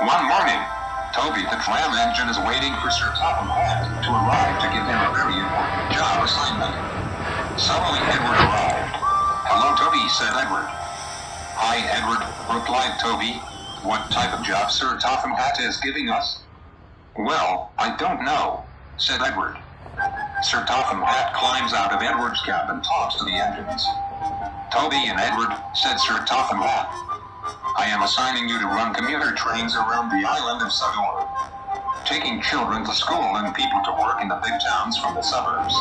One morning, Toby the tram engine is waiting for Sir Topham Hatt to arrive to give him a very important job assignment. Suddenly Edward arrived. "Hello, Toby," said Edward. "Hi, Edward," replied Toby. "What type of job Sir Topham Hatt is giving us?" "Well, I don't know," said Edward. Sir Topham Hatt climbs out of Edward's cab and talks to the engines. "Toby and Edward," said Sir Topham Hatt, "I am assigning you to run commuter trains around the Island of Sodor, taking children to school and people to work in the big towns from the suburbs.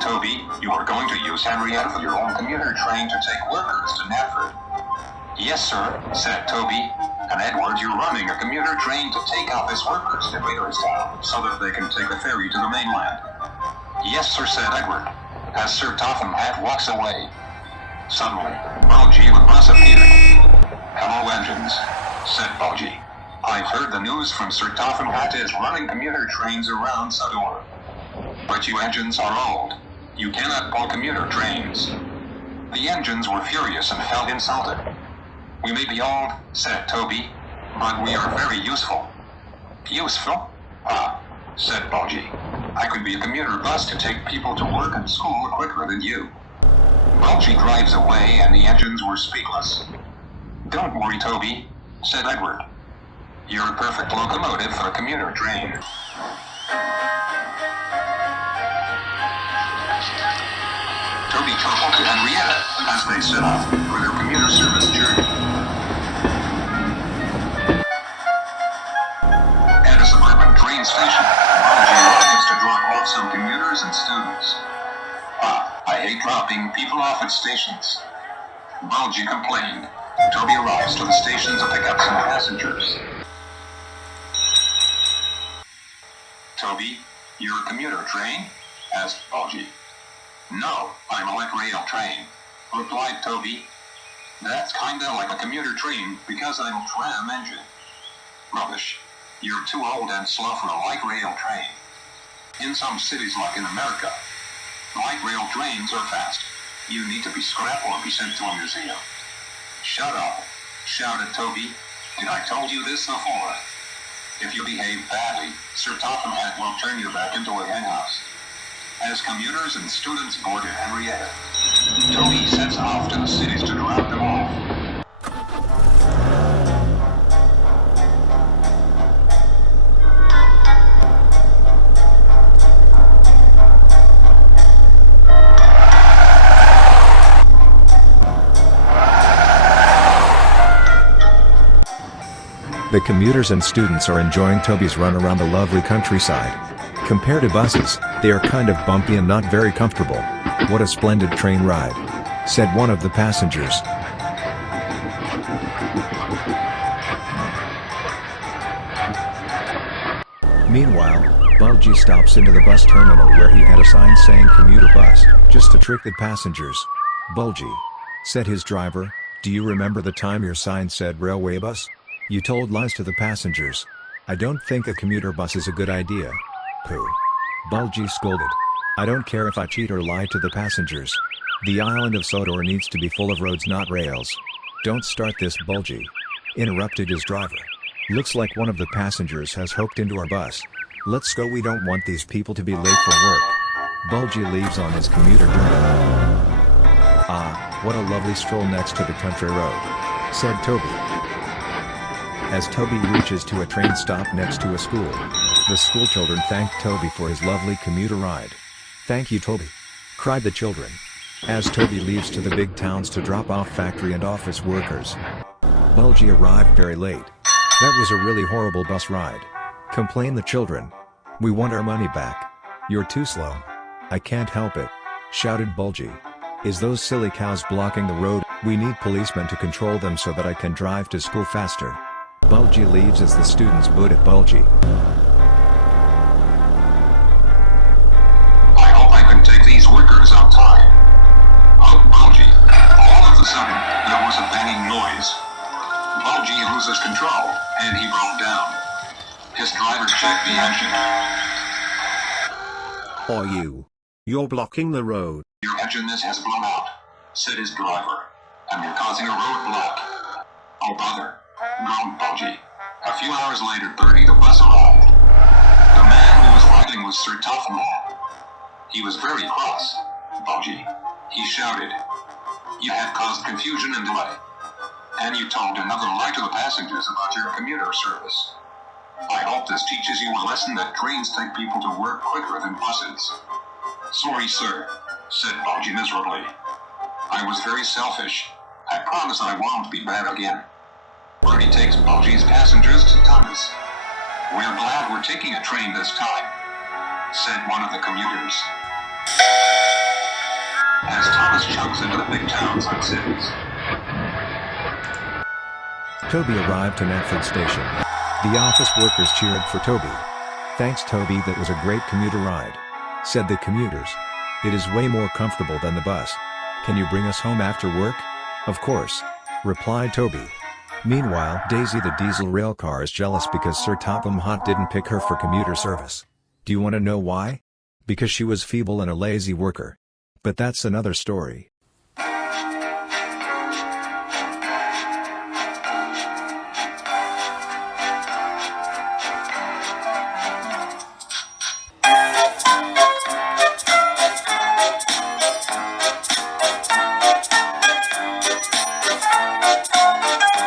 Toby, you are going to use Henrietta for your own commuter train to take workers to Natford." "Yes, sir," said Toby. "And Edward, you're running a commuter train to take office workers to Town so that they can take a ferry to the mainland." "Yes, sir," said Edward, as Sir Topham Hatt walks away. Suddenly, Bulgy with bus appeared. "Hello, engines," said Bulgy. "I've heard the news from Sir Topham Hatt is running commuter trains around Sodor. But you engines are old. You cannot pull commuter trains." The engines were furious and felt insulted. "We may be old," said Toby, "but we are very useful." "Useful? Ah," said Bulgy. "I could be a commuter bus to take people to work and school quicker than you." Bulgy drives away and the engines were speechless. "Don't worry, Toby," said Edward. "You're a perfect locomotive for a commuter train." Toby chuckled to Henrietta as they set off for their commuter service journey. At a suburban train station, Bulgy arrives to drop off some commuters and students. "Ah, I hate dropping people off at stations," Bulgy complained. Toby arrives to the station to pick up some passengers. "Toby, you're a commuter train?" asked Bulgy. "No, I'm a light rail train," replied Toby. "That's kinda like a commuter train because I'm a tram engine." "Rubbish. You're too old and slow for a light rail train. In some cities like in America, light rail trains are fast. You need to be scrapped or be sent to a museum." "Shut up," shouted Toby. "Did I told you this before? If you behave badly, Sir Topham Hatt will turn you back into a henhouse." As commuters and students boarded Henrietta, Toby sets off to the cities to drop them off. The commuters and students are enjoying Toby's run around the lovely countryside. Compared to buses, they are kind of bumpy and not very comfortable. "What a splendid train ride," said one of the passengers. Meanwhile, Bulgy stops into the bus terminal where he had a sign saying commuter bus, just to trick the passengers. "Bulgy," said his driver, "do you remember the time your sign said railway bus? You told lies to the passengers. I don't think a commuter bus is a good idea." "Pooh," Bulgy scolded. "I don't care if I cheat or lie to the passengers. The island of Sodor needs to be full of roads, not rails." "Don't start this, Bulgy," interrupted his driver. "Looks like one of the passengers has hooked into our bus. Let's go, we don't want these people to be late for work." Bulgy leaves on his commuter journey. "Ah, what a lovely stroll next to the country road," said Toby. As Toby reaches to a train stop next to a school, the schoolchildren thank Toby for his lovely commuter ride. "Thank you, Toby," cried the children. As Toby leaves to the big towns to drop off factory and office workers, Bulgy arrived very late. "That was a really horrible bus ride," complained the children. "We want our money back." "You're too slow." "I can't help it," shouted Bulgy. "Is those silly cows blocking the road? We need policemen to control them so that I can drive to school faster." Bulgy leaves as the students boot at Bulgy. I hope I can take these workers on time. Oh, Bulgy. All of a sudden, there was a banging noise. Bulgy loses control, and he broke down. His driver checked the engine. Or you're blocking the road. Your engine has blown out, said his driver, and you're causing a roadblock. Oh, bother, groaned Bulgy. A few hours later, the bus arrived. The man who was riding was Sir Topham. He was very cross. Bulgy, he shouted. You had caused confusion and delay. And you told another lie to the passengers about your commuter service. I hope this teaches you a lesson that trains take people to work quicker than buses. Sorry, sir, said Bulgy miserably. I was very selfish. I promise I won't be bad again. Bertie takes Bulgy's passengers to Thomas. We're glad we're taking a train this time, said one of the commuters. As Thomas chugs into the big towns and cities. Toby arrived to Natford Station. The office workers cheered for Toby. Thanks Toby, that was a great commuter ride, said the commuters. It is way more comfortable than the bus. Can you bring us home after work? Of course, replied Toby. Meanwhile, Daisy the diesel railcar is jealous because Sir Topham Hatt didn't pick her for commuter service. Do you want to know why? Because she was feeble and a lazy worker. But that's another story.